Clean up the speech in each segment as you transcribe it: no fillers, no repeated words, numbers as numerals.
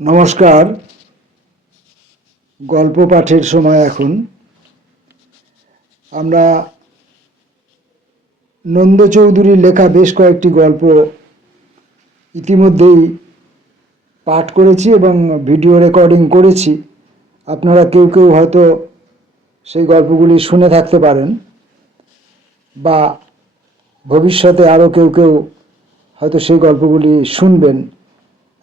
নমস্কার। গল্প পাঠের সময় এখন। আমরা নন্দ চৌধুরীর লেখা বেশ কয়েকটি গল্প ইতিমধ্যেই পাঠ করেছি এবং ভিডিও রেকর্ডিং করেছি। আপনারা কেউ কেউ হয়তো সেই গল্পগুলি শুনে থাকতে পারেন, বা ভবিষ্যতে আরও কেউ কেউ হয়তো সেই গল্পগুলি শুনবেন,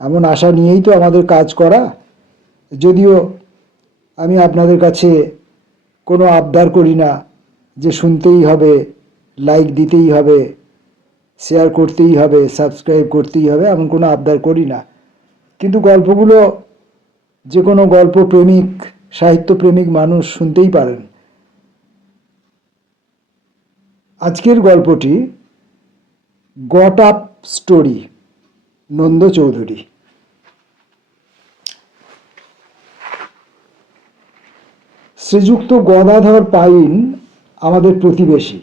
এমন আশা নিয়েই তো আমাদের কাজ করা। যদিও আমি আপনাদের কাছে কোনো আবদার করি না যে শুনতেই হবে, লাইক দিতেই হবে, শেয়ার করতেই হবে, সাবস্ক্রাইব করতেই হবে, এমন কোনো আবদার করি না। কিন্তু গল্পগুলো যে কোনো গল্পপ্রেমিক, সাহিত্যপ্রেমিক মানুষ শুনতেই পারেন। আজকের গল্পটি got up story, Nanda Chowdhury. শ্রীযুক্ত গদাধর পাইন আমাদের প্রতিবেশী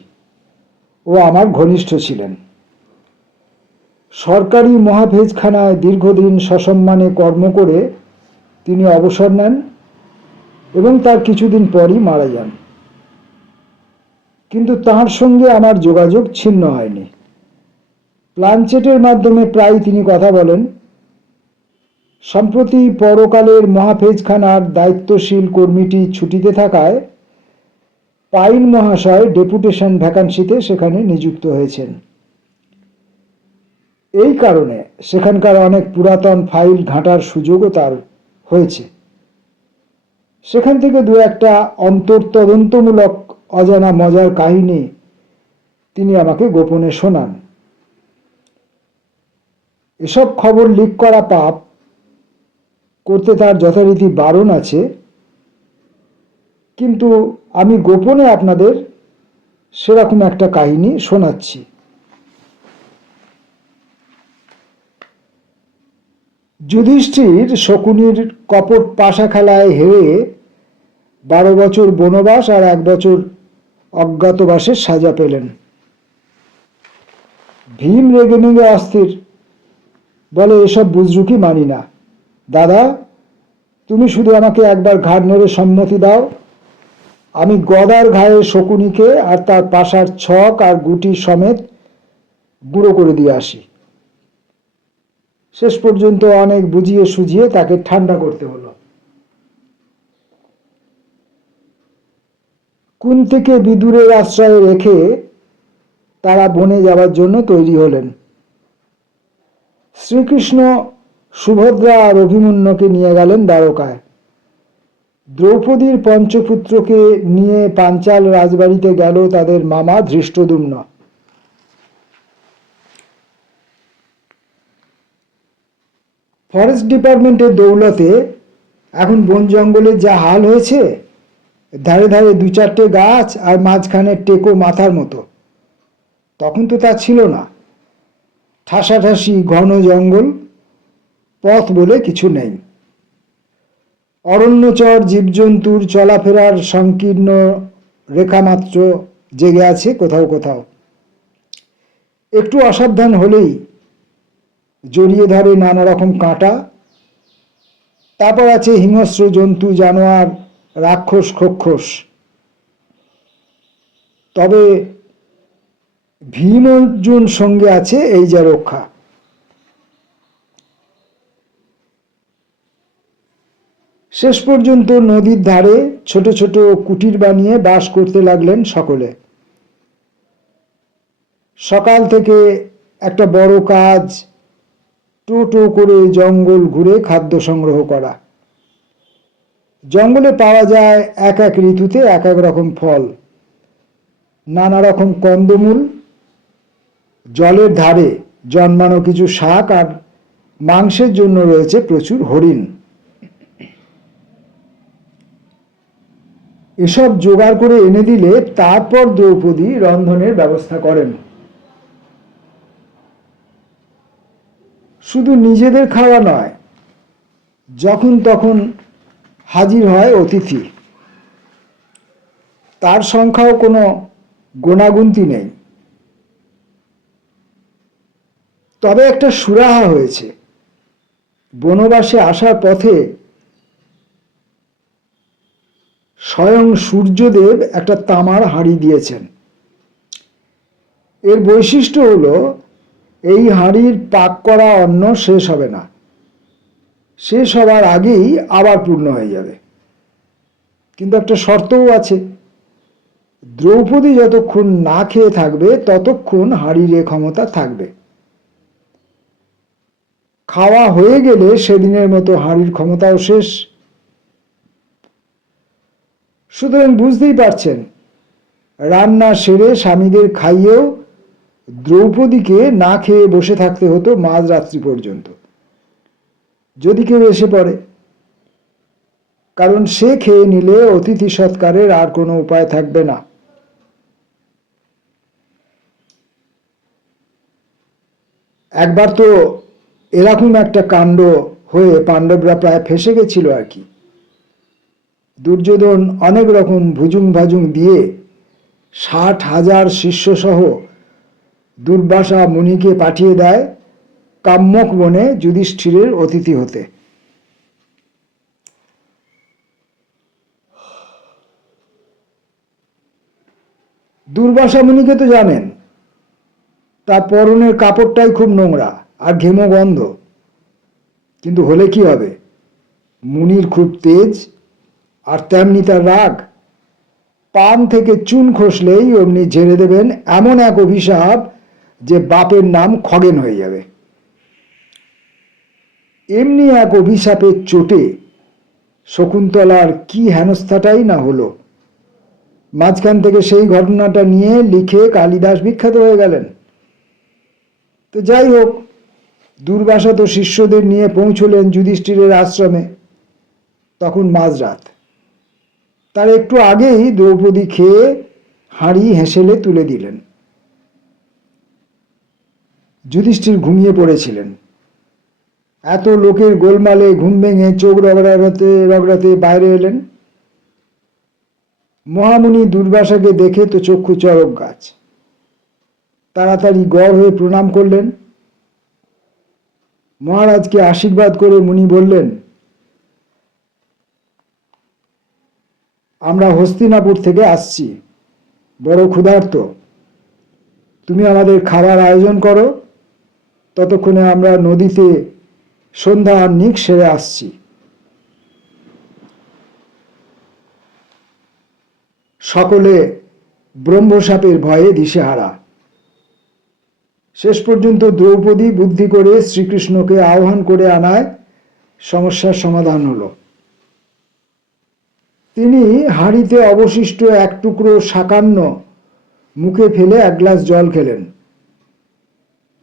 ও আমার ঘনিষ্ঠ ছিলেন। সরকারি মহাভেজখানায় দীর্ঘদিন সসম্মানে কর্ম করে তিনি অবসর নেন এবং তার কিছুদিন পরই মারা যান। কিন্তু তাঁর সঙ্গে আমার যোগাযোগ ছিন্ন হয়নি। প্লানচেটের মাধ্যমে প্রায় তিনি কথা বলেন। সম্প্রতি পরকালের মহাভেজখানার দায়িত্বশীল কর্মীটি ছুটিতে থাকায় পাইন মহাশয় ডেপুটেশন ভ্যাকান্সিতে সেখানে নিযুক্ত হয়েছেন। এই কারণে সেখানকার অনেক পুরাতন ফাইল ঘাঁটার সুযোগও তার হয়েছে। সেখান থেকে দু একটা অন্তর্তদন্তমূলক অজানা মজার কাহিনী তিনি আমাকে গোপনে শোনান। এসব খবর লিক করা পাপ, করতে তার যথারীতি বারণ আছে, কিন্তু আমি গোপনে আপনাদের সেরকম একটা কাহিনী শোনাচ্ছি। যুধিষ্ঠির শকুনির কপট পাশা খেলায় হেরে 12 বছর বনবাস আর 1 বছর অজ্ঞাতবাসের সাজা পেলেন। ভীম রেগে অস্থির, বলে এসব বুজরুকি মানি না। দাদা, তুমি শুধু আমাকে একবার ঘাড় নেড়ে সম্মতি দাও, আমি গদার ঘায়ে শকুনিকে আর তার পাশার ছক আর গুটি সমেত গুঁড়ো করে দিয়ে আসি। শেষ পর্যন্ত অনেক বুঝিয়ে সুঝিয়ে তাকে ঠান্ডা করতে হলো। কুন্তিকে বিদুরের আশ্রয়ে রেখে তারা বনে যাবার জন্য তৈরি হলেন। শ্রীকৃষ্ণ সুভদ্রা আর অভিমন্যুকে নিয়ে গেলেন দ্বারকায়। দ্রৌপদীর পঞ্চপুত্রকে নিয়ে পাঞ্চাল রাজবাড়িতে গেল তাদের মামা ধৃষ্টদ্যুম্ন। ফরেস্ট ডিপার্টমেন্টের দৌলতে এখন বন জঙ্গলের যা হাল হয়েছে, ধারে ধারে 2-4টে গাছ আর মাঝখানে টেকো মাথার মতো। তখন তো তা ছিল না। ঠাসাঠাসি ঘন জঙ্গল, পথ বলে কিছু নেই। অরণ্যচর জীবজন্তুর চলাফেরার সংকীর্ণ রেখা মাত্র জেগে আছে কোথাও কোথাও। একটু অসাবধান হলেই জড়িয়ে ধরে নানা রকম কাঁটা। তারপর আছে হিংস্র জন্তু, জানোয়ার, রাক্ষস, খক্ষস। তবে ভীম অর্জুন সঙ্গে আছে এই যা রক্ষা। শেষ পর্যন্ত নদীর ধারে ছোট ছোট কুটির বানিয়ে বাস করতে লাগলেন সকলে। সকাল থেকে একটা বড় কাজ টো করে জঙ্গল ঘুরে খাদ্য সংগ্রহ করা। জঙ্গলে পাওয়া যায় এক এক ঋতুতে এক এক রকম ফল, নানা রকম কন্দমূল, জলের ধারে জন্মানো কিছু শাক, আর মাংসের জন্য রয়েছে প্রচুর হরিণ। এসব জোগাড় করে এনে দিলে তারপর দ্রৌপদী রন্ধনের ব্যবস্থা করেন। শুধু নিজেদের খাওয়া নয়, যখন তখন হাজির হয় অতিথি। তার সংখ্যাও কোনো গোনাগুনতি নেই। তবে একটা সুরাহা হয়েছে। বনবাসে আসার পথে স্বয়ং সূর্যদেব একটা তামার হাঁড়ি দিয়েছেন। এর বৈশিষ্ট্য হলো এই হাঁড়ির পাক করা অন্ন শেষ হবে না, শেষ হবার আগেই আবার পূর্ণ হয়ে যাবে। কিন্তু একটা শর্তও আছে, দ্রৌপদী যতক্ষণ না খেয়ে থাকবে ততক্ষণ হাঁড়ির এ ক্ষমতা থাকবে। খাওয়া হয়ে গেলে সেদিনের মতো হাঁড়ির ক্ষমতাও শেষ। সুতরাং বুঝতেই পারছেন, রান্না সেরে স্বামীদের খাইয়েও দ্রৌপদীকে না খেয়ে বসে থাকতে হতো মাঝরাত্রি পর্যন্ত, যদি কেউ এসে পড়ে। কারণ সে খেয়ে নিলে অতিথি সৎকারের আর কোনো উপায় থাকবে না। একবার তো এরকম একটা কাণ্ড হয়ে পাণ্ডবরা প্রায় ফেঁসে গেছিল আর কি। দুর্যোধন অনেক রকম ভুজুং ভাজুং দিয়ে 60,000 শিষ্যসহ দুর্বাসা মুনিকে পাঠিয়ে দেয় কাম্যক বনে যুধিষ্ঠিরের অতিথি হতে। দুর্বাসা মুনিকে তো জানেন, তার পরনের কাপড়টাই খুব নোংরা আর ঘেমো গন্ধ। কিন্তু হলে কি হবে, মুনির খুব তেজ আর তেমনি তার রাগ। পান থেকে চুন খসলেই অমনি ঝেড়ে দেবেন এমন এক অভিশাপ যে বাপের নাম খগেন হয়ে যাবে। এমনি এক অভিশাপের চোটে শকুন্তলার কি হেনস্থাটাই না হলো। মাঝখান থেকে সেই ঘটনাটা নিয়ে লিখে কালিদাস বিখ্যাত হয়ে গেলেন। তো যাই হোক, দুর্বাসা তো শিষ্যদের নিয়ে পৌঁছলেন যুধিষ্ঠিরের আশ্রমে। তখন মাঝরাত। তার একটু আগেই দ্রৌপদী খেয়ে হাঁড়ি হেঁসেলে তুলে দিলেন। যুধিষ্ঠির ঘুমিয়ে পড়েছিলেন। এত লোকের গোলমালে ঘুম ভেঙে চোখ রগড়াতে রগড়াতে বাইরে এলেন। মহামুনি দুর্বাসাকে দেখে তো চক্ষু চড়ক গাছ। তাড়াতাড়ি গড় হয়ে প্রণাম করলেন। মহারাজকে আশীর্বাদ করে মুনি বললেন, আমরা হস্তিনাপুর থেকে আসছি, বড় ক্ষুধার্ত। তুমি আমাদের খাবার আয়োজন করো, ততক্ষণে আমরা নদীতে সন্ধ্যা আহ্নিক সেরে আসছি। সকলে ব্রহ্মসাপের ভয়ে দিশেহারা। শেষ পর্যন্ত দ্রৌপদী বুদ্ধি করে শ্রীকৃষ্ণকে আহ্বান করে আনায় সমস্যার সমাধান হলো। তিনি হাঁড়িতে অবশিষ্ট এক টুকরো শাকান্ন মুখে ফেলে এক গ্লাস জল খেলেন।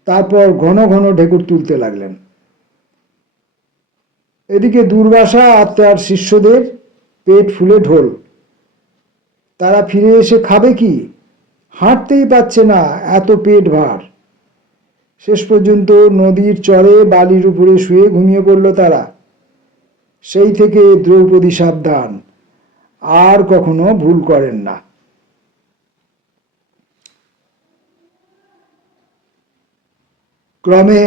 তারপর ঘন ঘন ঢেকুর তুলতে লাগলেন। এদিকে দুর্বাসা আর তার শিষ্যদের পেট ফুলে ঢোল। তারা ফিরে এসে খাবে কি, হাঁটতেই পারছে না, এত পেট ভার। শেষ পর্যন্ত নদীর চরে বালির উপরে শুয়ে ঘুমিয়ে পড়ল তারা। সেই থেকে দ্রৌপদী সাবধান, আর কখনো ভুল করেন না। ক্রমে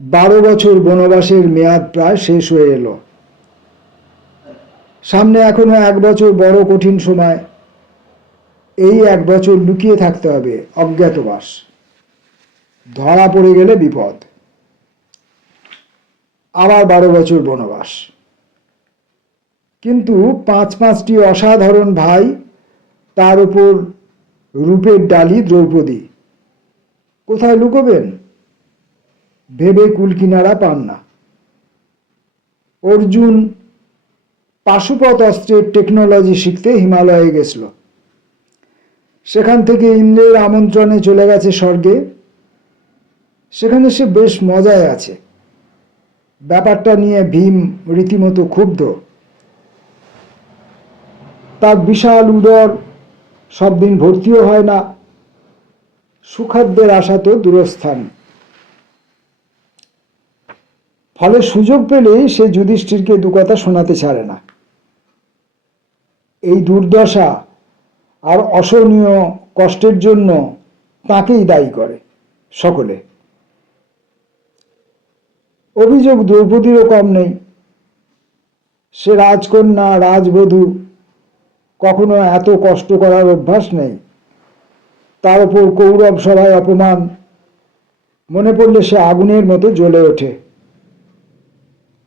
12 বছর বনবাসের মেয়াদ প্রায় শেষ হয়ে এলো। সামনে এখনো 1 বছর বড় কঠিন সময়। এই 1 বছর লুকিয়ে থাকতে হবে, অজ্ঞাতবাস। ধরা পড়ে গেলে বিপদ। আবার 12 বছর বনবাস। কিন্তু 5-5টি অসাধারণ ভাই, তার উপর রূপের ডালি দ্রৌপদী। কোথায় লুকোবেন ভেবে কুলকিনারা পান না। অর্জুন পাশুপত অস্ত্রের টেকনোলজি শিখতে হিমালয়ে গেছিল। সেখান থেকে ইন্দ্রের আমন্ত্রণে চলে গেছে স্বর্গে। সেখানে সে বেশ মজায় আছে। ব্যাপারটা নিয়ে ভীম রীতিমতো ক্ষুব্ধ। তার বিশাল উদর সব দিন ভর্তিও হয় না। সুখাদ্যের আশা তো দূরস্থান। ফলে সুযোগ পেলেই সে যুধিষ্ঠিরকে 2 কথা শোনাতে ছাড়ে না। এই দুর্দশা আর অসহনীয় কষ্টের জন্য তাকেই দায়ী করে সকলে। অভিযোগ দ্রৌপদীরও কম নেই। সে রাজকন্যা, রাজবধূ, কখনো এত কষ্ট করার অভ্যাস নেই। তার উপর কৌরব সভায় অপমান, মনে পড়লে সে আগুনের মতো জ্বলে ওঠে।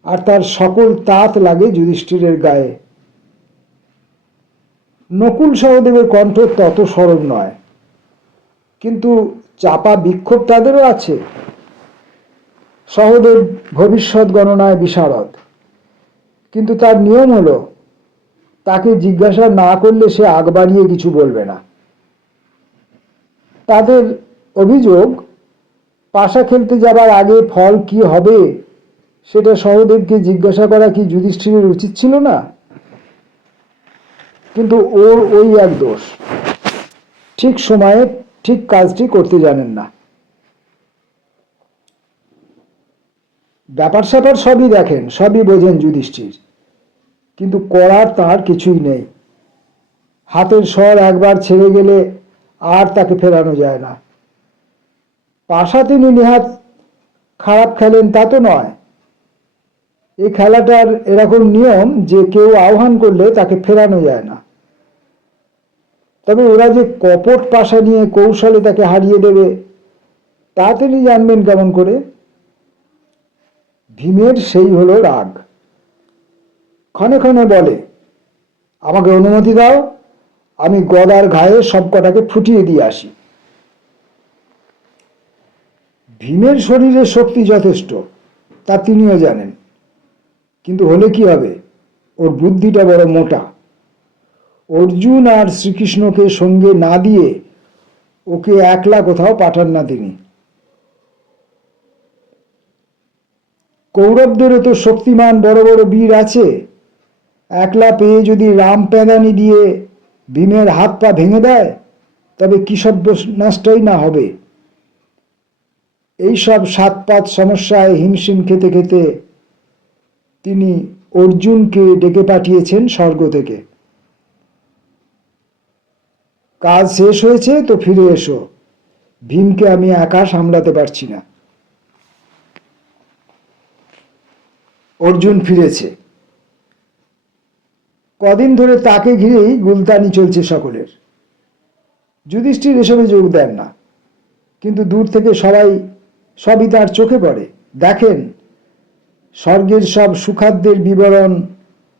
আর তার সকল তাত লাগে যুধিষ্ঠিরের গায়ে। নকুল সহদেবের কণ্ঠ তত সরব নয়, কিন্তু চাপা বিক্ষোভ তাদেরও আছে। সহদেব ভবিষ্যৎ গণনায় বিশারদ, কিন্তু তার নিয়ম হলো তাকে জিজ্ঞাসা না করলে সে আগ বাড়িয়ে কিছু বলবে না। তাদের অভিযোগ, পাশা খেলতে যাবার আগে ফল কি হবে সেটা সহদেবকে জিজ্ঞাসা করা কি যুধিষ্ঠিরের উচিত ছিল না? কিন্তু ওর ওই এক দোষ, ঠিক সময়ে ঠিক কাজটি করতে জানেন না। ব্যাপার স্যাপার সবই দেখেন, সবই বোঝেন যুধিষ্ঠির, কিন্তু করার তার কিছুই নেই। হাতের স্বর একবার ছেড়ে গেলে আর তাকে ফেরানো যায় না। পাশা তিনি নেহাত খারাপ খেলেন তা তো নয়। এই খেলাটার এরকম নিয়ম যে কেউ আহ্বান করলে তাকে ফেরানো যায় না। তবে ওরা যে কপট পাশা নিয়ে কৌশলে তাকে হারিয়ে দেবে তা তিনি জানবেন কেমন করে? ভীমের সেই হলো রাগ। ক্ষণে ক্ষণে বলে, আমাকে অনুমতি দাও, আমি গদার ঘায়ে সব কটাকে ফুটিয়ে দিয়ে আসি। ভীমের শরীরে শক্তি যথেষ্ট, তা তিনিও জানেন, কিন্তু হলে কি হবে, ওর বুদ্ধিটা বড় মোটা। অর্জুন আর শ্রীকৃষ্ণকে সঙ্গে না দিয়ে ওকে একলা কোথাও পাঠান না তিনি। কৌরবদেরও তো শক্তিমান বড় বড় বীর আছে, একলা পেয়ে যদি রাম প্যাদানি দিয়ে ভীমের হাত পা ভেঙে দেয় তবে কি সর্বনাশটাই না হবে। এইসব সাতপাত সমস্যায় হিমশিম খেতে খেতে তিনি অর্জুনকে ডেকে পাঠিয়েছেন স্বর্গ থেকে। কাজ শেষ হয়েছে তো ফিরে এসো, ভীমকে আমি একা সামলাতে পারছি না। অর্জুন ফিরেছে। কদিন ধরে তাকে ঘিরেই গুলতানি চলছে সকলের। যুধিষ্ঠির এসবে যোগ দেন না, কিন্তু দূর থেকে সবই তার চোখে পড়ে। দেখেন স্বর্গের সব সুখাদ্যের বিবরণ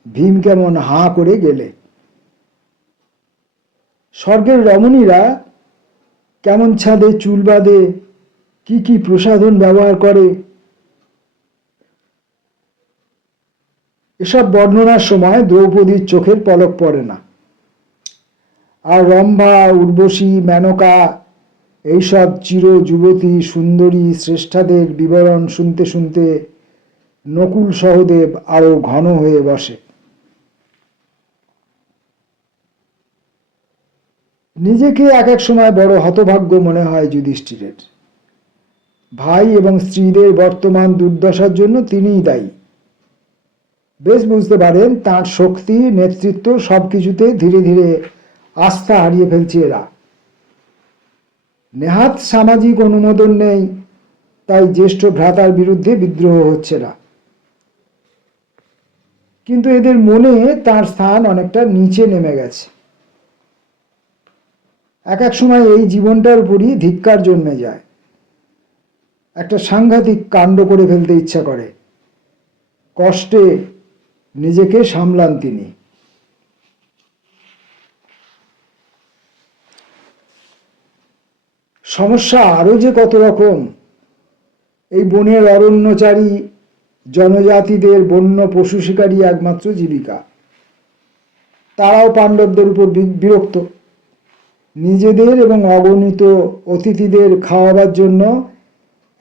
ভীম কেমন হাঁ করে গেলে। স্বর্গের রমণীরা কেমন ছাদে চুল বাঁধে, কি কি প্রসাধন ব্যবহার করে, এসব বর্ণনার সময় দ্রৌপদীর চোখের পলক পড়ে না। আর রম্ভা, উর্বশী, মেনকা, এইসব চির যুবতী সুন্দরী শ্রেষ্ঠাদের বিবরণ শুনতে শুনতে নকুল সহদেব আরো ঘন হয়ে বসে। নিজেকে এক এক সময় বড় হতভাগ্য মনে হয় যুধিষ্ঠিরের। ভাই এবং স্ত্রীদের বর্তমান দুর্দশার জন্য তিনিই দায়ী। বেশ বুঝতে পারেন তাঁর শক্তি, নেতৃত্ব সবকিছুতে ধীরে ধীরে আস্থা হারিয়ে ফেলছে এরা। নেহাত সামাজিক অনুমোদন নেই, তাই জ্যেষ্ঠ ভ্রাতার বিরুদ্ধে বিদ্রোহ হচ্ছে না। কিন্তু এদের মনে তার স্থান অনেকটা নিচে নেমে গেছে। এক এক সময় এই জীবনটার উপরই ধিক্কার জন্মে যায়। একটা সাংঘাতিক কাণ্ড করে ফেলতে ইচ্ছা করে। কষ্টে নিজেকে সামলান তিনি। সমস্যা আরো যে কত রকম। এই বনের অরণ্যচারী জনজাতিদের বন্য পশু শিকারী একমাত্র জীবিকা। তারাও পাণ্ডবদের উপর বিরক্ত। নিজেদের এবং অগণিত অতিথিদের খাওয়াবার জন্য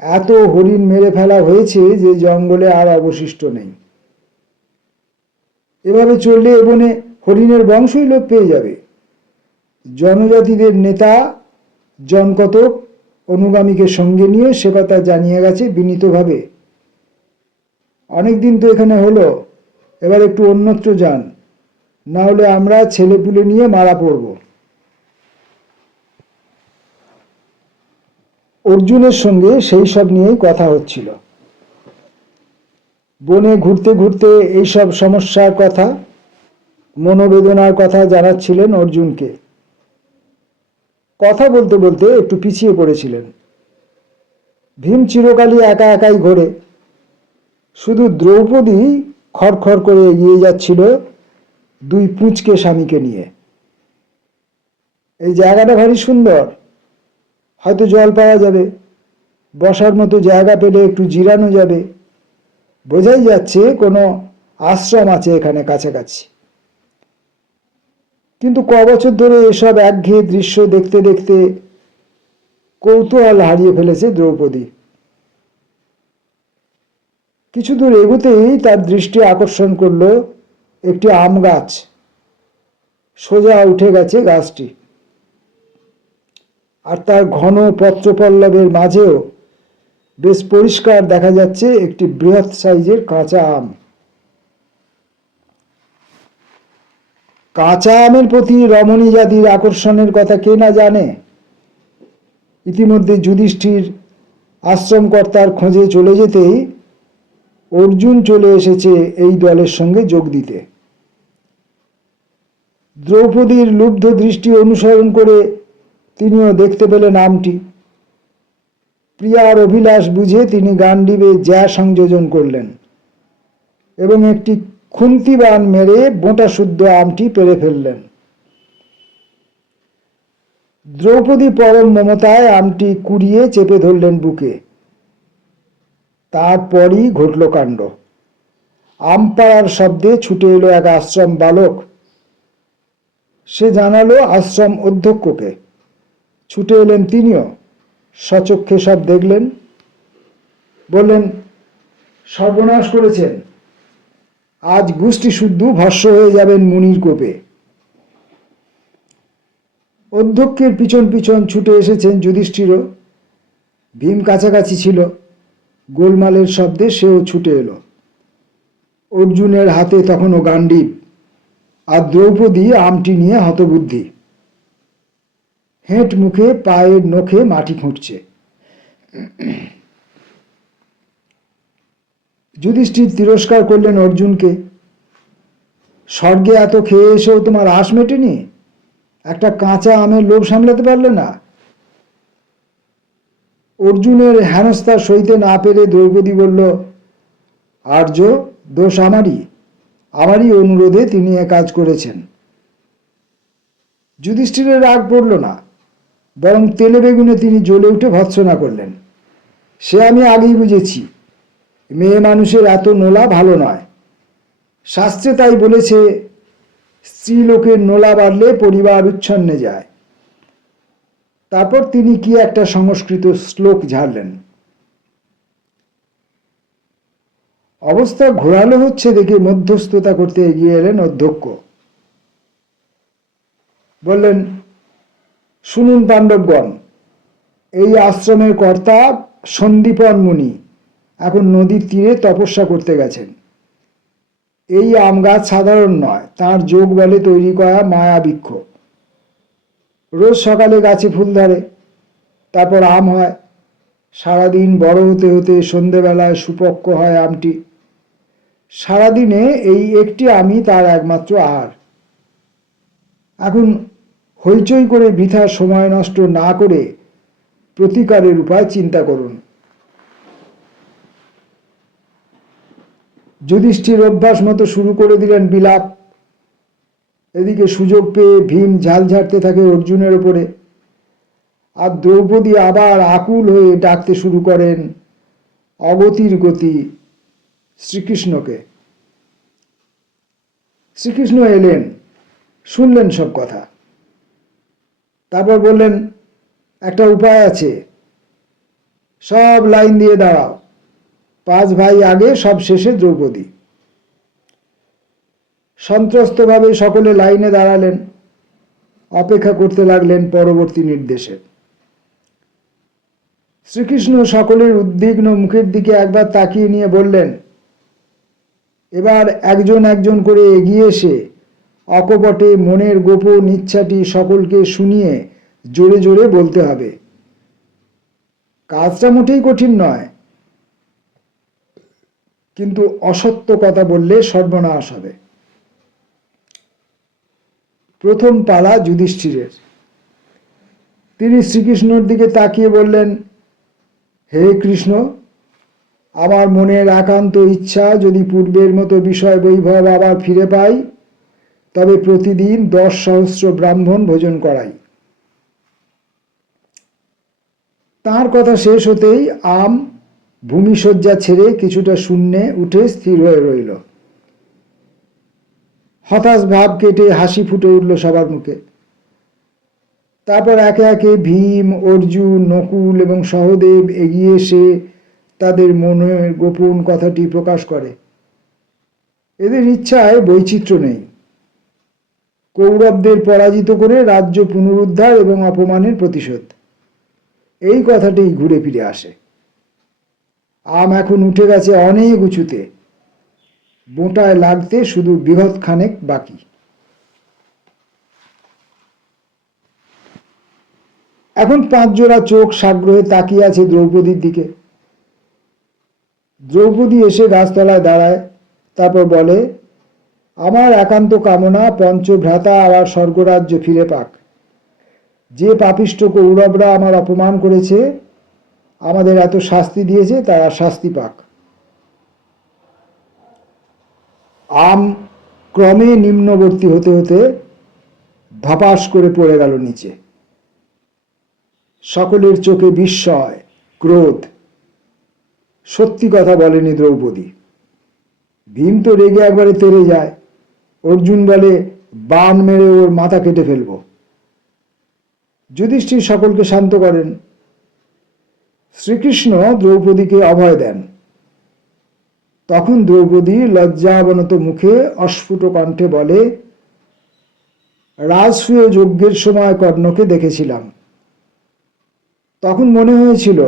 এত হরিণ মেরে ফেলা হয়েছে যে জঙ্গলে আর অবশিষ্ট নেই। এভাবে চললে এ বনে হরিণের বংশই লোপ পেয়ে যাবে। জনজাতিদের নেতা জনকতক অনুগামীকে সঙ্গে নিয়ে সে কথা জানিয়ে গেছে বিনীতভাবে। অনেকদিন তো এখানে হলো, এবার একটু অন্যত্র যান, না হলে আমরা ছেলেপুলে নিয়ে মারা পড়ব। অর্জুনের সঙ্গে সেই সব নিয়েই কথা হচ্ছিল। বনে ঘুরতে ঘুরতে এইসব সমস্যার কথা, মনোবেদনার কথা জানাচ্ছিলেন অর্জুনকে। কথা বলতে বলতে একটু পিছিয়ে পড়েছিলেন। ভীম চিরকালই একা একাই ঘোরে, শুধু দ্রৌপদী খড়খড় করে এগিয়ে যাচ্ছিল দুই পুঁচকে স্বামীকে নিয়ে। এই জায়গাটা ভারী সুন্দর, হয়তো জল পাওয়া যাবে, বসার মতো জায়গা পেলে একটু জিরানো যাবে, বোঝাই যাচ্ছে কোনো আশ্রম আছে এখানে কাছাকাছি। কিন্তু বছর ধরে এসব একঘেয়ে দৃশ্য দেখতে দেখতে কৌতূহল হারিয়ে ফেলেছে দ্রৌপদী। কিছু দূর এগোতেই তার দৃষ্টি আকর্ষণ করলো একটি আম গাছ। সোজা উঠে গেছে গাছটি, আর তার ঘন পত্রপল্লবের মাঝেও বেশ পরিষ্কার দেখা যাচ্ছে একটি বৃহৎ সাইজের কাঁচা আম। কাঁচা আমের প্রতি রমণী জাতির আকর্ষণের কথা কে না জানে। ইতিমধ্যে যুধিষ্ঠির আশ্রমকর্তার খোঁজে চলে যেতেই অর্জুন চলে এসেছে এই দলের সঙ্গে যোগ দিতে। দ্রৌপদীর লুব্ধ দৃষ্টি অনুসরণ করে তিনিও দেখতে পেলেন আমটি। প্রিয়ার অভিলাষ বুঝে তিনি গান্ডীবে জ্যা সংযোজন করলেন এবং একটি খুন্তি বাণ মেরে বোঁটা শুদ্ধ আমটি পেরে ফেললেন। দ্রৌপদী পরম মমতায় আমটি কুড়িয়ে চেপে ধরলেন বুকে। তারপরই ঘটল কাণ্ড। আম পাড়ার শব্দে ছুটে এলো এক আশ্রম বালক। সে জানালো আশ্রম অধ্যক্ষকে। ছুটে এলেন তিনিও, সচক্ষে সব দেখলেন। বললেন, সর্বনাশ করেছেন, আজ গোষ্ঠী শুদ্ধ ভস্য হয়ে যাবেন মুনির কোপে। অধ্যক্ষের পিছন পিছন ছুটে এসেছেন যুধিষ্ঠিরও। ভীম কাছাকাছি ছিল, গোলমালের শব্দে সেও ছুটে এলো। অর্জুনের হাতে তখনও গান্ডীব, আর দ্রৌপদী আমটি নিয়ে হতবুদ্ধি। হেঁট মুখে পায়ের নখে মাটি খুঁটছে। যুধিষ্ঠির তিরস্কার করলেন অর্জুনকে। স্বর্গে এত খেয়ে এসেও তোমার আশ মেটেনি, একটা কাঁচা আমের লোভ সামলাতে পারলে না। অর্জুনের হেনস্থা সইতে না পেরে দ্রৌপদী বলল, আর্য, দোষ আমারই অনুরোধে তিনি এ কাজ করেছেন। যুধিষ্ঠিরের রাগ পড়ল না, বরং তেলে বেগুনে তিনি জ্বলে উঠে ভর্ৎসনা করলেন। সে আমি আগেই বুঝেছি, মেয়ে মানুষের এত নোলা ভালো নয়। শাস্ত্রে তাই বলেছে, স্ত্রীলোকের নোলা বাড়লে পরিবার উচ্ছন্নে যায়। তারপর তিনি কি একটা সংস্কৃত শ্লোক ঝাড়লেন। অবস্থা ঘোরালো হচ্ছে দেখে মধ্যস্থতা করতে এগিয়ে এলেন অধ্যক্ষ। বললেন, শুনুন পাণ্ডবগণ, এই আশ্রমের কর্তা সন্দীপন মুনি এখন নদীর তীরে তপস্যা করতে গেছেন। এই আম গাছ সাধারণ নয়, তাঁর যোগ বলে তৈরি করা মায়া বৃক্ষ। রোজ সকালে গাছে ফুল ধরে, তারপর আম হয়। সারাদিন বড় হতে হতে সন্ধেবেলায় সুপক্ক হয় আমটি। সারাদিনে এই একটি আমই তার একমাত্র আহার। এখন হইচই করে বৃথা সময় নষ্ট না করে প্রতিকারের উপায় চিন্তা করুন। যুধিষ্ঠির অভ্যাস মতো শুরু করে দিলেন বিলাপ। এদিকে সুযোগ পেয়ে ভীম ঝাল ঝাড়তে থাকে অর্জুনের ওপরে, আর দ্রৌপদী আবার আকুল হয়ে ডাকতে শুরু করেন অগতির গতি শ্রীকৃষ্ণকে। শ্রীকৃষ্ণ এলেন, শুনলেন সব কথা। তারপর বললেন, একটা উপায় আছে, সব লাইন দিয়ে দাঁড়াও। 5 ভাই আগে, সব শেষে দ্রৌপদী। সন্ত্রস্তভাবে সকলে লাইনে দাঁড়ালেন, অপেক্ষা করতে লাগলেন পরবর্তী নির্দেশের। শ্রীকৃষ্ণ সকলের উদ্বিগ্ন মুখের দিকে একবার তাকিয়ে নিয়ে বললেন, এবার একজন একজন করে এগিয়ে এসে অকপটে মনের গোপন ইচ্ছাটি সকলকে শুনিয়ে জোরে জোরে বলতে হবে। কাজটা মোটেই কঠিন নয়। কিন্তু অসত্য কথা বললে সর্বনাশ হবে। প্রথম পালা যুধিষ্ঠিরের। তিনি শ্রীকৃষ্ণর দিকে তাকিয়ে বললেন, হে কৃষ্ণ, আমার মনের একান্ত ইচ্ছা যদি পূর্বের মতো বিষয় বৈভব আবার ফিরে পাই, তবে প্রতিদিন 10,000 ব্রাহ্মণ ভোজন করাই। তার কথা শেষ হতেই আম ভূমিশয্যা ছেড়ে কিছুটা শূন্যে উঠে স্থির হয়ে রইল। হতাশ ভাব কেটে হাসি ফুটে উঠল সবার মুখে। তারপর একে একে ভীম, অর্জুন, নকুল এবং সহদেব এগিয়ে এসে তাদের মনের গোপন কথাটি প্রকাশ করে। এদের ইচ্ছায় বৈচিত্র্য নেই। কৌরবদের পরাজিত করে রাজ্য পুনরুদ্ধার এবং অপমানের প্রতিশোধ, এই কথাটি ঘুরে ফিরে আসে। আম এখন উঠে গেছে অনেক উঁচুতে, বোঁটায় লাগতে শুধু বিঘত খানেক বাকি। এখন 5 জোড়া চোখ সাগ্রহে তাকিয়ে আছে দ্রৌপদীর দিকে। দ্রৌপদী এসে গাছতলায় দাঁড়ায়, তারপর বলে, আমার একান্ত কামনা পঞ্চভ্রাতা আবার স্বর্গরাজ্য ফিরে পাক। যে পাপিষ্ঠ কৌরবরা আমার অপমান করেছে, আমাদের এত শাস্তি দিয়েছে, তারা শাস্তি পাক। আম ক্রমে নিম্নবর্তী হতে হতে ধপাস করে পড়ে গেল নিচে। সকলের চোখে বিস্ময়, ক্রোধ। সত্যি কথা বলেনি দ্রৌপদী। ভীম তো রেগে একবারে তেড়ে যায়। অর্জুন বলে, বাণ মেরে ওর মাথা কেটে ফেলব। যুধিষ্ঠির সকলকে শান্ত করেন। শ্রীকৃষ্ণ দ্রৌপদীকে অভয় দেন। তখন দ্রৌপদী লজ্জাবনত মুখে অস্ফুট কণ্ঠে বলে, রাজসূয় যজ্ঞের সময় কর্ণকে দেখেছিলাম। তখন মনে হয়েছিল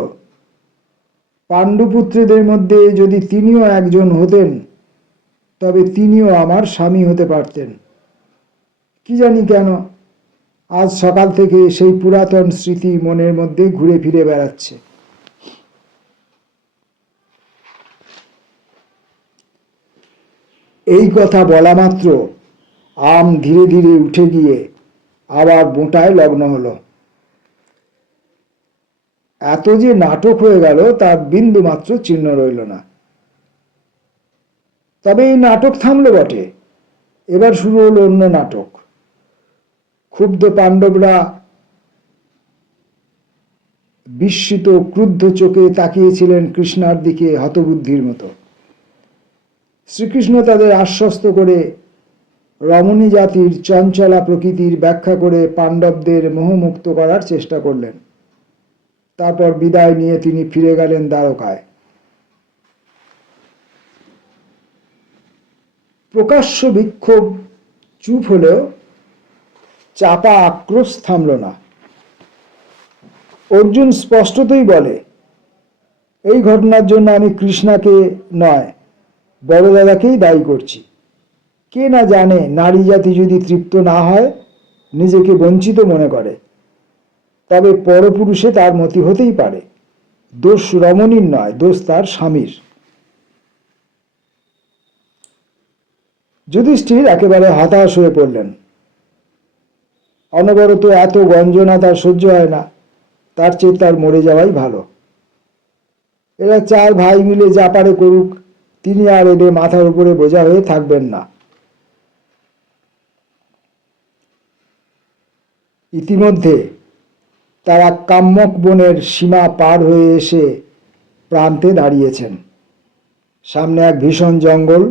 পাণ্ডুপুত্রদের মধ্যে যদি তিনিও একজন হতেন, তবে তিনিও আমার স্বামী হতে পারতেন। কি জানি কেন আজ সকাল থেকে সেই পুরাতন স্মৃতি মনের মধ্যে ঘুরে ফিরে বেড়াচ্ছে। এই কথা বলা মাত্র আম ধীরে ধীরে উঠে গিয়ে আবার বোঁটায় লগ্ন হলো। এত যে নাটক হয়ে গেল তার বিন্দু মাত্র চিহ্ন রইল না। তবে এই নাটক থামলো বটে। এবার শুরু হলো অন্য নাটক। ক্ষুব্ধ পাণ্ডবরা বিস্মিত ক্রুদ্ধ চোখে তাকিয়েছিলেন কৃষ্ণার দিকে হতবুদ্ধির মতো। শ্রীকৃষ্ণ তাদের আশ্বস্ত করে রমণী জাতির চঞ্চলা প্রকৃতির ব্যাখ্যা করে পাণ্ডবদের মোহমুক্ত করার চেষ্টা করলেন। তারপর বিদায় নিয়ে তিনি ফিরে গেলেন দ্বারকায়। প্রকাশ্য বিক্ষোভ চুপ হলেও চাপা আক্রোশ থামল না। অর্জুন স্পষ্টতই বলে, এই ঘটনার জন্য আমি কৃষ্ণাকে নয়, বড় দাদাকেই দায়ী করছি। কে না জানে নারী জাতি যদি তৃপ্ত না হয়, নিজেকে বঞ্চিত মনে করে, তবে পরপুরুষে তার মতি হতেই পারে। দোষ রমণীর নয়, দোষ তার স্বামীর। যুধিষ্ঠির একেবারে হতাশ হয়ে পড়লেন। অনবরত এত গঞ্জনা তার সহ্য হয় না, তার চেয়ে তার মরে যাওয়াই ভালো। এরা 4 ভাই মিলে যা পারে করুক, তিনি আর এদের মাথার উপরে বোঝা হয়ে থাকবেন না। ইতিমধ্যে তারা কাম্যক বনের সীমা পার হয়ে এসে প্রান্তে দাঁড়িয়েছেন। সামনে এক ভীষণ জঙ্গল,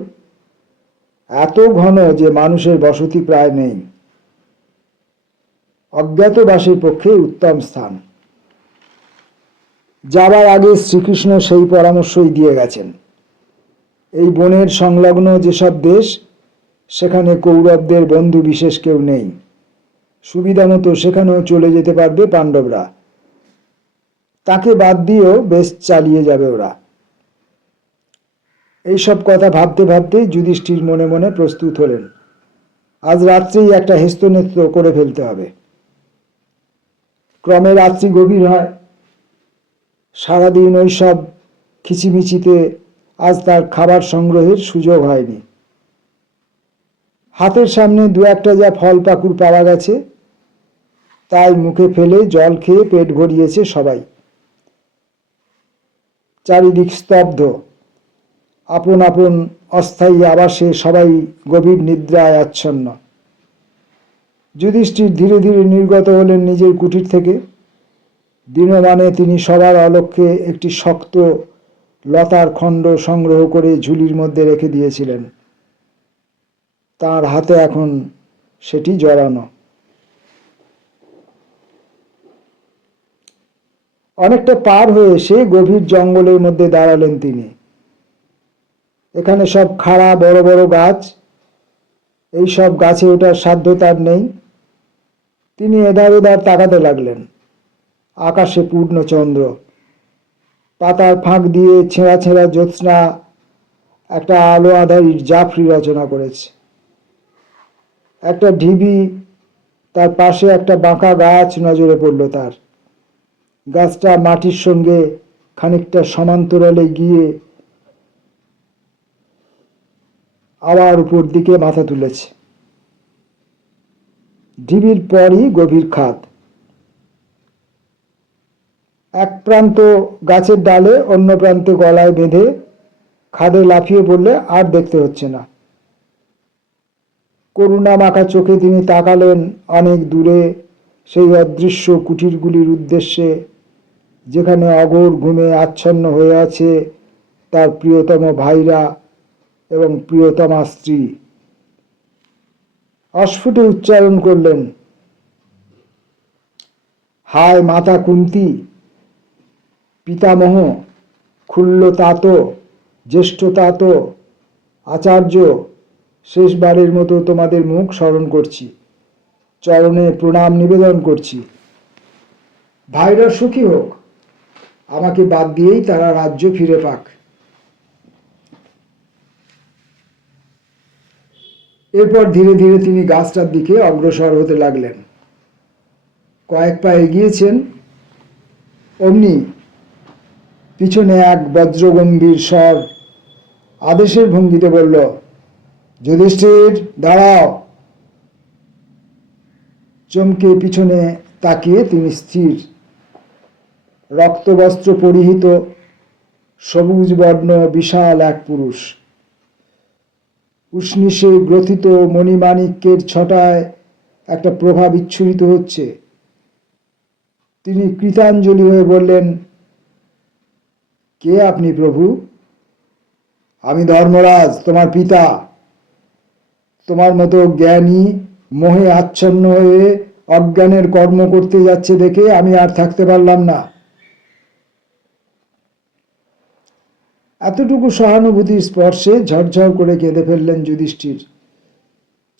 এত ঘন যে মানুষের বসতি প্রায় নেই। অজ্ঞাতবাসীর পক্ষে উত্তম স্থান। যাবার আগে শ্রীকৃষ্ণ সেই পরামর্শই দিয়ে গেছেন। এই বনের সংলগ্ন যেসব দেশ, সেখানে কৌরবদের বন্ধু বিশেষ কেউ নেই। সুবিধা মতো সেখানেও চলে যেতে পারবে পাণ্ডবরা। তাকে বাদ দিয়েও বেশ চালিয়ে যাবে ওরা। এইসব কথা ভাবতে ভাবতে যুধিষ্ঠির মনে মনে প্রস্তুত হলেন। আজ রাত্রেই একটা হেস্তনেস্ত করে ফেলতে হবে। ক্রমে রাত্রি গভীর হয়। সারাদিন ওই সব খিচিমিচিতে আজ তার খাবার সংগ্রহের সুযোগ হয়নি। হাতের সামনে দু একটা যা ফল পাকুড় পাওয়া গেছে তাই মুখে ফেলে জল খেয়ে পেট ভরিয়েছে সবাই। চারিদিক স্তব্ধ। আপন আপন অস্থায়ী আবাসে সবাই গভীর নিদ্রায় আচ্ছন্ন। যুধিষ্ঠির ধীরে ধীরে নির্গত হলেন নিজের কুটির থেকে। দিনমানে তিনি সবার অলক্ষ্যে একটি শক্ত লতার খণ্ড সংগ্রহ করে ঝুলির মধ্যে রেখে দিয়েছিলেন। তার হাতে এখন সেটি জড়ানো। অনেকটা পার হয়ে এসে গভীর জঙ্গলের মধ্যে দাঁড়ালেন তিনি। এখানে সব খাড়া বড় বড় গাছ, এই সব গাছে ওঠার সাধ্য তার নেই। তিনি এধার ওধার তাকাতে লাগলেন। আকাশে পূর্ণ চন্দ্র, পাতার ফাঁক দিয়ে ছেঁড়া ছেঁড়া জ্যোৎস্না একটা আলো আঁধারির জাফরি রচনা করেছে। একটা ঢিবি, তার পাশে একটা বাঁকা গাছ নজরে পড়ল তার। গাছটা মাটির সঙ্গে খানিকটা সমান্তরালে গিয়ে আবার উপর দিকে মাথা তুলেছে। ঢিবির পরই গভীর খাদ। এক প্রান্ত গাছের ডালে, অন্য প্রান্তে গলায় বেঁধে খাদে লাফিয়ে পড়লে আর দেখতে হচ্ছে না। করুণা মাখা চোখে তিনি তাকালেন অনেক দূরে সেই অদৃশ্য কুটিরগুলির উদ্দেশ্যে, যেখানে অঘোর ঘুমে আচ্ছন্ন হয়ে আছে তার প্রিয়তম ভাইরা এবং প্রিয়তমা স্ত্রী। অস্ফুটে উচ্চারণ করলেন, হায় মাতা কুন্তী, পিতামহ, খুল্ল তাত, জ্যেষ্ঠ তাত, আচার্য, শেষবারের মতো তোমাদের মুখ স্মরণ করছি, চরণে প্রণাম নিবেদন করছি। ভাইরা সুখী হোক, আমাকে বাদ দিয়েই তারা রাজ্য ফিরে পাক। এরপর ধীরে ধীরে তিনি গাছটার দিকে অগ্রসর হতে লাগলেন। কয়েক পা এগিয়েছেন, অমনি পিছনে এক বজ্রগম্ভীর স্বর আদেশের ভঙ্গিতে বলল, যুধিষ্ঠির দাঁড়াও। চমকে পিছনে তাকিয়ে তিনি স্থির। রক্তবস্ত্র পরিহিত সবুজ বর্ণ বিশাল এক পুরুষ। উষ্ণিসে গ্রথিত মণিমাণিক্যের ছটায় একটা প্রভা বিচ্ছুরিত হচ্ছে। তিনি কৃতাঞ্জলি হয়ে বললেন, কে আপনি প্রভু? আমি ধর্মরাজ, তোমার পিতা। তোমার মতো জ্ঞানী মোহে আচ্ছন্ন হয়ে অজ্ঞানের কর্ম করতে যাচ্ছে দেখে আমি আর থাকতে পারলাম না। এতটুকু সহানুভূতির স্পর্শে ঝরঝর করে কেঁদে ফেললেন যুধিষ্ঠির।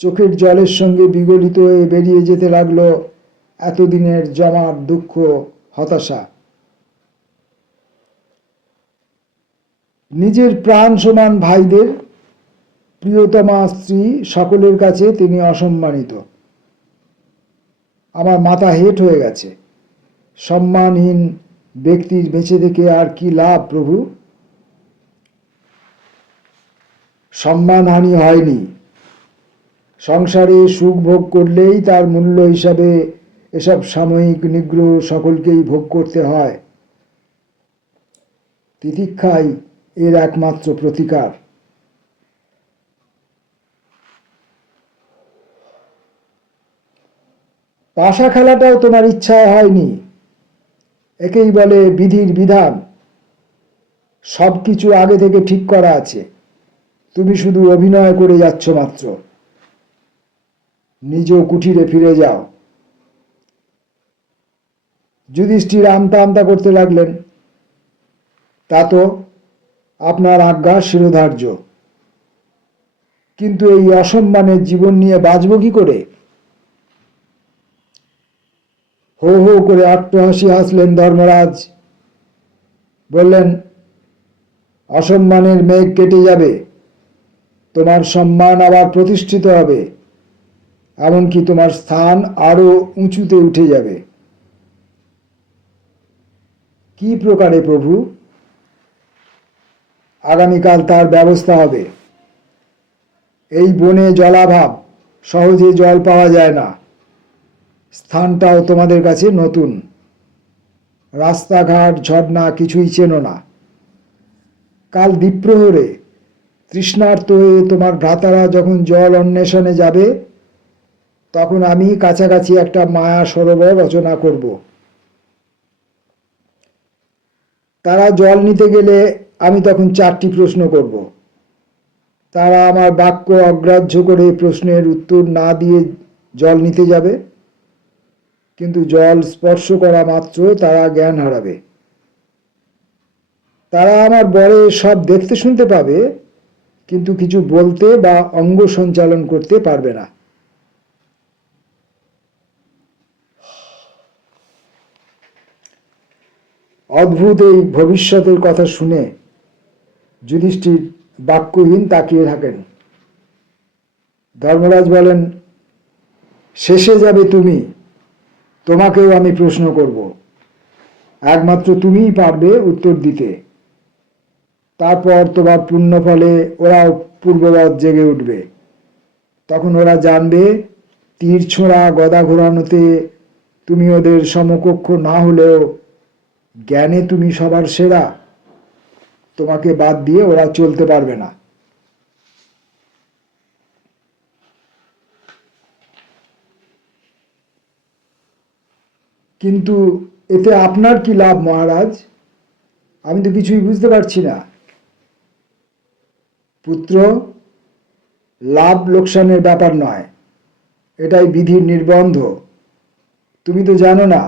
চোখের জলের সঙ্গে বিগলিত হয়ে বেরিয়ে যেতে লাগলো এতদিনের জমাট দুঃখ, হতাশা। নিজের প্রাণ সমান ভাইদের, প্রিয়তমা স্ত্রী, সকলের কাছে তিনি অসম্মানিত। আমার মাথা হেঁট হয়ে গেছে। সম্মানহীন ব্যক্তির বেঁচে থেকে আর কি লাভ প্রভু? সম্মানহানি হয়নি। সংসারে সুখ ভোগ করলেই তার মূল্য হিসাবে এসব সাময়িক নিগ্রহ সকলকেই ভোগ করতে হয়। তিতিক্ষাই এর একমাত্র প্রতিকার। পাশা খেলাটাও তোমার ইচ্ছায় হয়নি। একেই বলে বিধির বিধান। সব কিছু আগে থেকে ঠিক করা আছে, তুমি শুধু অভিনয় করে যাচ্ছ মাত্র। নিজ কুঠিরে ফিরে যাও। যুধিষ্ঠির আমতা আমতা করতে লাগলেন, তা তো আপনার আজ্ঞা শিরোধার্য, কিন্তু এই অসম্মানের জীবন নিয়ে বাঁচব কি করে? হো হো করে অট্টহাসি হাসলেন ধর্মরাজ। বললেন, অসম্মানের মেঘ কেটে যাবে, তোমার সম্মান আবার প্রতিষ্ঠিত হবে, এমনকি তোমার স্থান আরো উঁচুতে উঠে যাবে। কি প্রকারে প্রভু? আগামীকাল তার ব্যবস্থা হবে। এই বনে জলাভাব, সহজে জল পাওয়া যায় না। স্থানটাও তোমাদের কাছে নতুন। রাস্তাঘাট ঝর্ণা কিছুই চেনো না। কাল দ্বীপ্রহরে তৃষ্ণার্ত হয়ে তোমার ভ্রাতারা যখন জল অন্বেষণে যাবে, তখন আমি কাছাকাছি একটা মায়া সরোবর রচনা করব। তারা জল নিতে গেলে আমি তখন 4টি প্রশ্ন করব। তারা আমার বাক্য অগ্রাহ্য করে প্রশ্নের উত্তর না দিয়ে জল নিতে যাবে, কিন্তু জল স্পর্শ করা মাত্র তারা জ্ঞান হারাবে। তারা আমার বরে সব দেখতে শুনতে পাবে, কিন্তু কিছু বলতে বা অঙ্গ সঞ্চালন করতে পারবে না। অদ্ভুত এই ভবিষ্যতের কথা শুনে যুধিষ্ঠির বাক্যহীন তাকিয়ে থাকেন। ধর্মরাজ বলেন, শেষে যাবে তুমি, তোমাকেও আমি প্রশ্ন করব। একমাত্র তুমিই পারবে উত্তর দিতে। তারপর তোমার পুণ্য ফলে ওরাও পূর্ববৎ জেগে উঠবে। তখন ওরা জানবে তীর ছোঁড়া গদা ঘোরানোতে তুমি ওদের সমকক্ষ না হলেও জ্ঞানে তুমি সবার সেরা। তোমাকে বাদ দিয়ে ওরা চলতে পারবে না। কিন্তু এতে আপনার কি লাভ মহারাজ? আমি তো কিছুই বুঝতে পারছি না। পুত্র, লাভ লোকসানের ব্যাপার নয়, এটাই বিধির নির্বন্ধ। তুমি তো জানো না,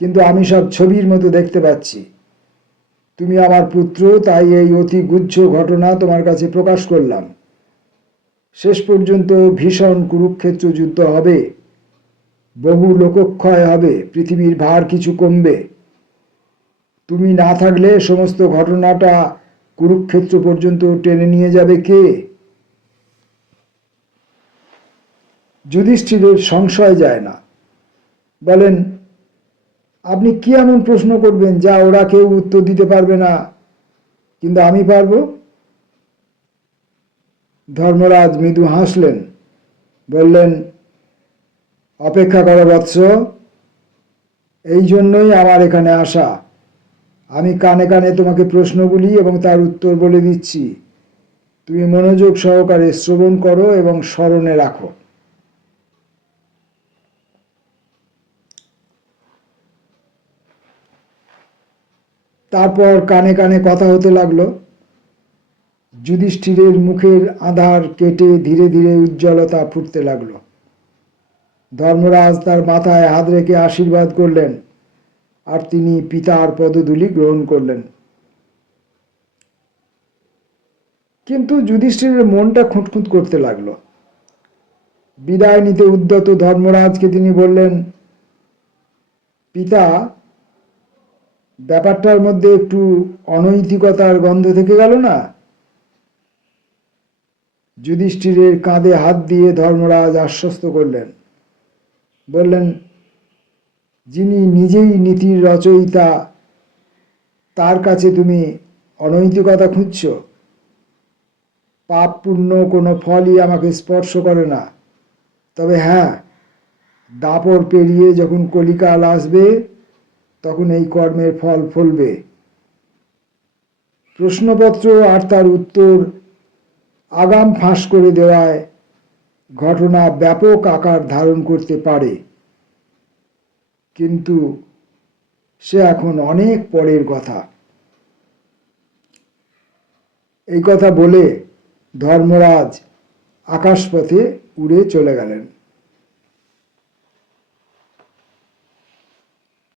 কিন্তু আমি সব ছবির মতো দেখতে পাচ্ছি। তুমি আমার পুত্র, তাই এই অতি গুহ্য ঘটনা তোমার কাছে প্রকাশ করলাম। শেষ পর্যন্ত ভীষণ কুরুক্ষেত্র যুদ্ধ হবে, বহু লোকক্ষয় হবে, পৃথিবীর ভার কিছু কমবে। তুমি না থাকলে সমস্ত ঘটনাটা কুরুক্ষেত্র পর্যন্ত টেনে নিয়ে যাবে কে? যুধিষ্ঠিরের সংশয় যায় না। বলেন, আপনি কি এমন প্রশ্ন করবেন যা ওরা কেউ উত্তর দিতে পারবে না, কিন্তু আমি পারব? ধর্মরাজ মৃদু হাসলেন, বললেন, অপেক্ষা করো বৎস, এই জন্যই আমার এখানে আসা। আমি কানে কানে তোমাকে প্রশ্নগুলি এবং তার উত্তর বলে দিচ্ছি। তুমি মনোযোগ সহকারে শ্রবণ করো এবং স্মরণে রাখো। তারপর কানে কানে কথা হতে লাগলো। যুধিষ্ঠিরের মুখের আধার কেটে ধীরে ধীরে উজ্জ্বলতা ফুটতে লাগলো। ধর্মরাজ তার মাথায় হাত রেখে আশীর্বাদ করলেন, আর তিনি পিতার পদধূলি গ্রহণ করলেন। কিন্তু যুধিষ্ঠিরের মনটা খুঁতখুঁত করতে লাগলো। বিদায় নিতে উদ্যত ধর্মরাজকে তিনি বললেন, পিতা, ব্যাপারটার মধ্যে একটু অনৈতিকতার গন্ধ থেকে গেল না? যুধিষ্ঠিরের কাঁধে হাত দিয়ে ধর্মরাজ আশ্বস্ত করলেন, বললেন, যিনি নিজেই নীতির রচয়িতা, তার কাছে তুমি অনৈতিকতা খুঁজছ? পাপ পুণ্য কোনো ফলই আমাকে স্পর্শ করে না। তবে হ্যাঁ, দাপর পেরিয়ে যখন কলিকাল আসবে, তখন এই কর্মের ফল ফলবে। প্রশ্নপত্র আর তার উত্তর আগাম ফাঁস করে দেওয়ায় ঘটনা ব্যাপক আকার ধারণ করতে পারে, কিন্তু সে এখন অনেক পরের কথা। এই কথা বলে ধর্মরাজ আকাশপথে উড়ে চলে গেলেন।